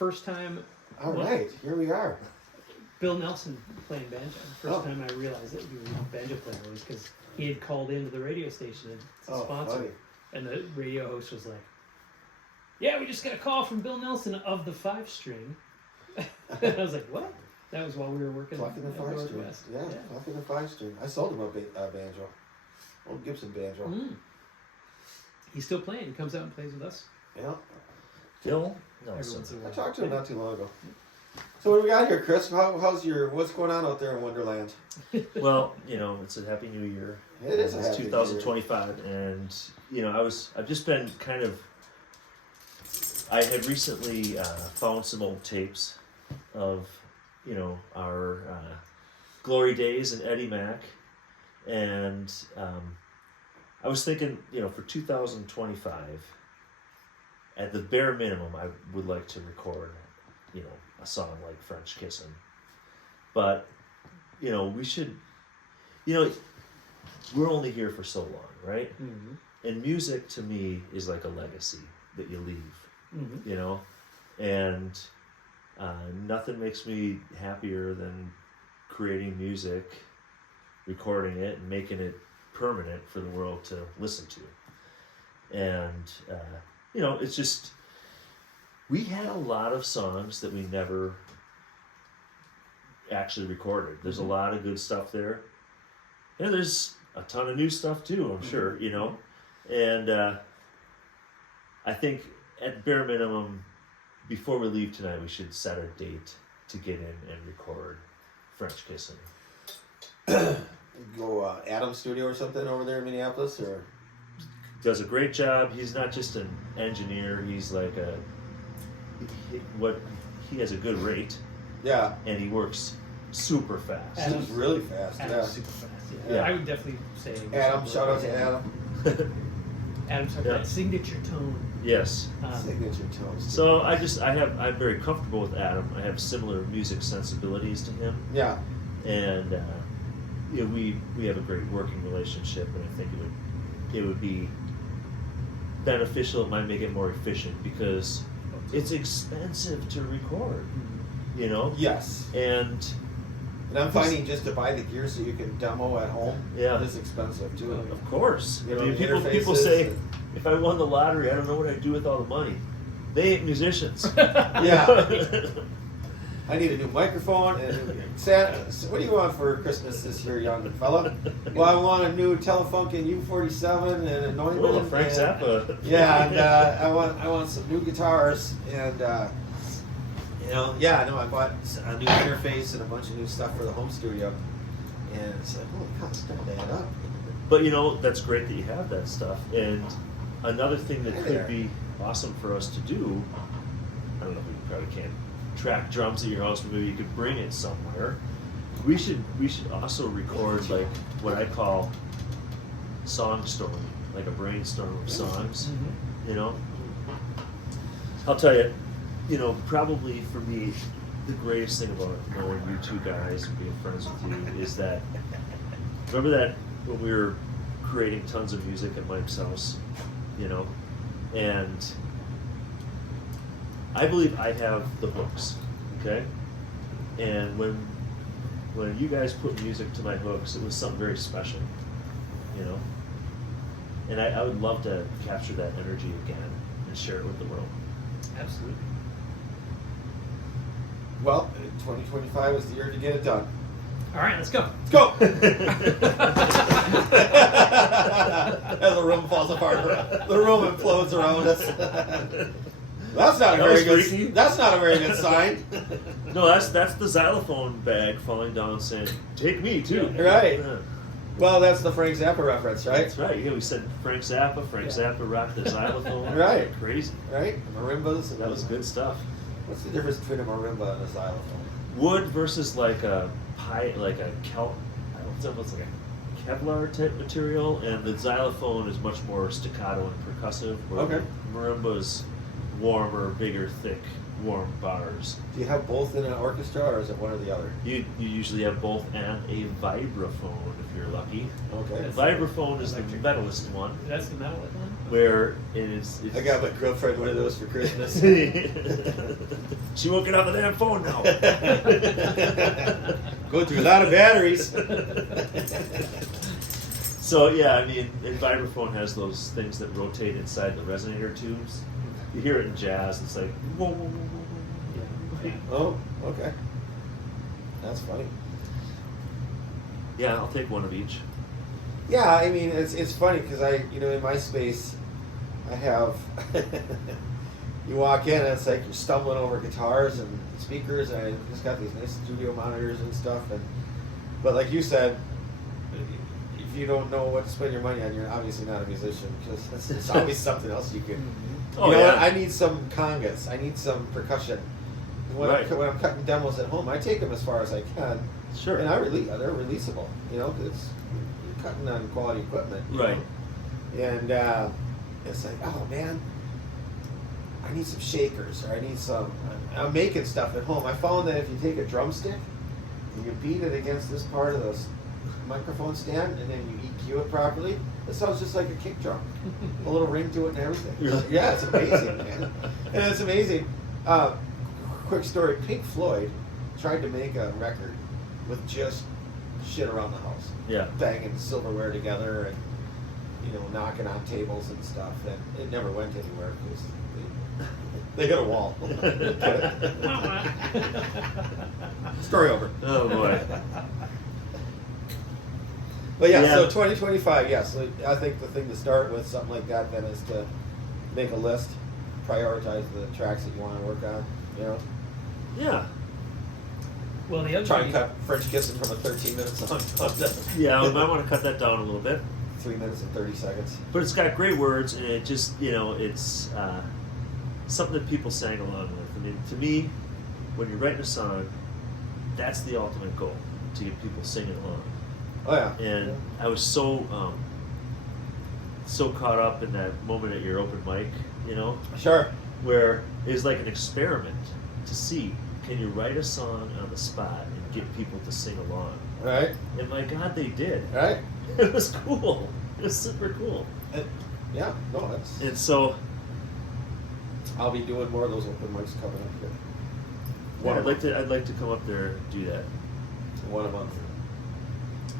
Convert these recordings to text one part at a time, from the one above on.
first time. All right, here we are. Bill Nelson playing banjo. The first time I realized that he was a banjo player was because he had called into the radio station as a sponsor. Funny. And the radio host was like, "Yeah, we just got a call from Bill Nelson of the 5-string." I was like, "What?" That was while we were working Plucking the at 5-string. Northwest. Yeah, plucking the 5-string. I sold him a banjo. Old Gibson banjo. Mm. He's still playing. He comes out and plays with us. Yeah. Bill Every Nelson. once in a I while. talked to him not too long ago. So what do we got here, Chris? What's going on out there in Wonderland? Well, it's a happy new year. It is a It's happy 2025, and I've just been kind of. I had recently found some old tapes of, our glory days in Eddie Mac, and I was thinking, for 2025, at the bare minimum, I would like to record, a song like French Kissing. But, we should, we're only here for so long, right? Mm-hmm. And music to me is like a legacy that you leave, Mm-hmm. And nothing makes me happier than creating music, recording it, and making it permanent for the world to listen to. And, it's just, we had a lot of songs that we never actually recorded. There's a lot of good stuff there. And there's a ton of new stuff too, I'm sure, And I think at bare minimum, before we leave tonight, we should set a date to get in and record French Kissing. Go Adam's studio or something over there in Minneapolis, or Does a great job. He's not just an engineer. He's like he has a good rate, yeah, and he works super fast. Adam- he's really fast. Adam's Yeah, super fast. Yeah. Yeah. I would definitely say Adam, shout out to Adam. Adam's got Yeah. that signature tone. Yes. Signature tones. So I'm very comfortable with Adam. I have similar music sensibilities to him, Yeah, and we have a great working relationship, and I think it would be beneficial. It might make it more efficient because it's expensive to record, yes. and And I'm finding just to buy the gear so you can demo at home, Yeah. it's expensive too. of course, You know, people interfaces say, and- if I won the lottery, I don't know what I'd do with all the money. They ain't musicians. Yeah. I need a new microphone and a new Santa. What do you want for Christmas this year, young fella? Well, I want a new Telefunken U47 and a Neumann. Well, Frank and- Zappa. Yeah, and I want some new guitars and I bought a new interface and a bunch of new stuff for the home studio, and it's like, holy cow, it's starting to add up. But that's great that you have that stuff. And another thing that Hey could there. be awesome for us to do, I don't know if we probably can't track drums at your house, but maybe you could bring it somewhere. We should also record like what I call song storm, like a brainstorm of songs. Mm-hmm. I'll tell you, probably for me, the greatest thing about knowing you two guys and being friends with you is that, remember that when we were creating tons of music at Mike's house, and I believe I have the hooks, okay? And when you guys put music to my hooks, it was something very special, And I would love to capture that energy again and share it with the world. Absolutely. Well, 2025 is the year to get it done. All right, let's go. Let's go! As the room falls apart, the room implodes around us. That's not a That very was good. freaky. That's not a very good sign. No, that's the xylophone bag falling down saying, "Take me too." Right. Yeah. Well, that's the Frank Zappa reference, right? That's right. Yeah, we said Frank Zappa. Frank Zappa rocked the xylophone. Right. Crazy. Right? Marimbas. That was good stuff. What's the difference between a marimba and a xylophone? Wood versus like a kelp. I don't know what's like a Kevlar type material, and the xylophone is much more staccato and percussive. Where Okay. the marimba is warmer, bigger, thick, warm bars. Do you have both in an orchestra, or is it one or the other? You usually have both and a vibraphone if you're lucky. Okay. The vibraphone is the metalist one, That's the metal one. where it's I got my girlfriend one of those for Christmas. She won't get on the damn phone now. Go through a lot of batteries. So yeah, I mean, a vibraphone has those things that rotate inside the resonator tubes. You hear it in jazz. It's like whoa, whoa, whoa, whoa, whoa. Yeah. Oh, okay. That's funny. Yeah, I'll take one of each. Yeah, I mean, it's funny because in my space, I have, you walk in and it's like you're stumbling over guitars and speakers, and I just got these nice studio monitors and stuff, but like you said, if you don't know what to spend your money on, you're obviously not a musician, because it's always something else you can, Mm-hmm. Oh, you know yeah. what, I need some congas, I need some percussion. When, Right. when I'm cutting demos at home, I take them as far as I can. Sure. And they're releasable, because you're cutting on quality equipment. you Right. know? And it's like, oh man, I need some shakers, or I need some. I'm making stuff at home. I found that if you take a drumstick and you beat it against this part of the microphone stand, and then you EQ it properly, it sounds just like a kick drum. A little ring to it and everything. Really? Yeah, it's amazing, man. And it's amazing. Quick story: Pink Floyd tried to make a record with just shit around the house, Yeah. banging silverware together and knocking on tables and stuff, and it never went anywhere because they got a wall. Story over. Oh boy. But yeah, Yeah. so 2025, yes. I think the thing to start with something like that then is to make a list, prioritize the tracks that you want to work on. Yeah. Well, the other Try and thing, cut French Kissing from a 13 minute song down to Yeah, we might want to cut that down a little bit. 3 minutes and 30 seconds. But it's got great words, and it just, it's something that people sang along with. I mean, to me, when you're writing a song, that's the ultimate goal, to get people singing along. Oh yeah. And I was so caught up in that moment at your open mic, Sure. where it was like an experiment to see, can you write a song on the spot and get people to sing along? Right. And my God, they did. Right. It was cool. It was super cool. Yeah. No, that's. And so, I'll be doing more of those open mics coming up here. yeah, One a month. I'd like to come up there and do that. One a month.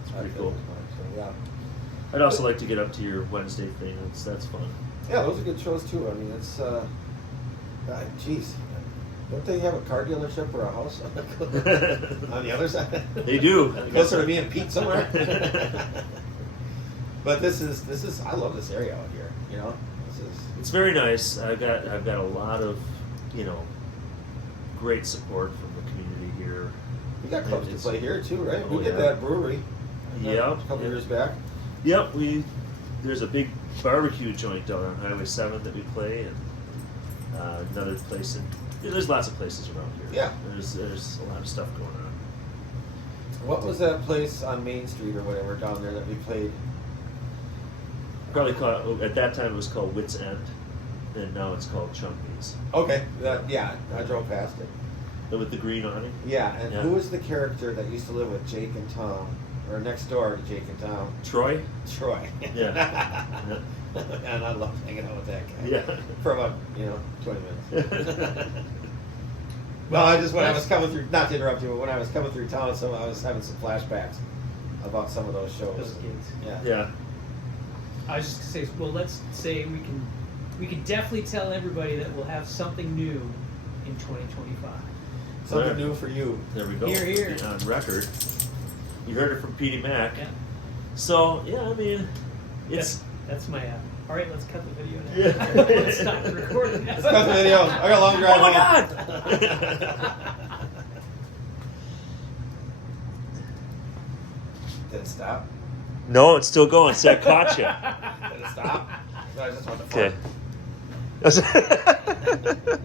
It's pretty I cool. think, so, yeah. I'd also like to get up to your Wednesday thing. That's fun. Yeah, those are good shows too. I mean, it's. Geez. Don't they have a car dealership or a house on the other side? They do. Closer to me and Pete somewhere. But this is I love this area out here. This is. It's very nice. I've got a lot of, great support from the community here. We got clubs to It's- play here too, right? Oh, We did yeah. that brewery. Yep, A couple yep. years back. Yep, there's a big barbecue joint down on Highway 7 that we play, and another place there's lots of places around here. Yeah. There's a lot of stuff going on. What was that place on Main Street or whatever down there that we played? Probably at that time it was called Wits End, and now it's called Chunky's. Okay, yeah, I drove past it. With the green awning. Yeah, and Yeah. who was the character that used to live with Jake and Tom, or next door to Jake and Tom? Troy. Troy. Yeah. And I loved hanging out with that guy. Yeah. For about 20 minutes. Well, when I was coming through, not to interrupt you, but when I was coming through town, I was having some flashbacks about some of those shows. those kids. Yeah. Yeah. I was just gonna say, well, let's say we can definitely tell everybody that we'll have something new in 2025. Something Right. new for you. There we go. Here, here. On record. You heard it from Petey Mac. Yeah, So yeah, I mean, it's that's my. All right, let's cut the video now. Yeah. Let's stop the recording. Let's cut the video. I got a long drive oh my home. God! Did it stop? No, it's still going. See, I caught you. Did it stop? No, I just want the fun. Okay.